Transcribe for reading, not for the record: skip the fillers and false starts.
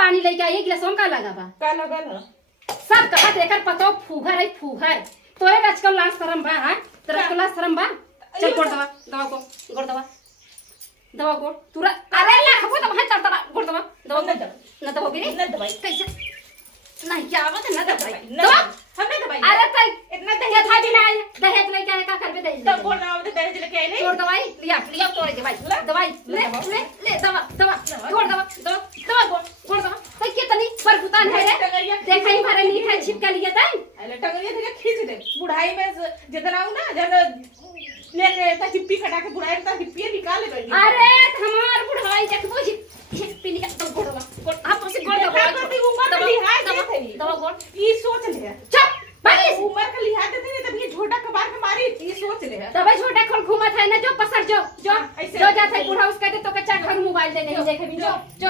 पानी लेके आई गिलास का लगा बा का लगल है सब कहा देकर पतो फूहर है फूहर तोरे आजकल लाश शरम बा हां तेरा आजकल लाश शरम बा चल गोड़ दवा को गोड़ दवा गोड़ तुरा अरे ला खबो तो है तरतरा गोड़ दवा न दवा भी न दवाई कैसे नहीं क्या बात है न दवाई दवा हमने दवाई अरे तई इतना दहेज था भी नहीं दहेज नहीं क्या है का करबे दहेज तो गोड़ ना होते दहेज लेके आई नहीं तोड़ दवाई लिया तोड़े दवाई ले दवा गोड़ दवा गोड़ दवा तो कितनी बरगुतान है रे देखा ही मारे नीचे छिपका लिए तन अरे टंगरिया थे खींच दे बुढ़ाई में जितना आऊं ना जब लेके ता चिप्पी कटा के बुढ़ाई ता चिप्पी निकाल ले अरे हमार बुढ़ाई देखबो चिप्पी निकाल गोड़ दवा आप से गोड़ दवा उम्र में लिहाज दवा गोड़ ई सोच ले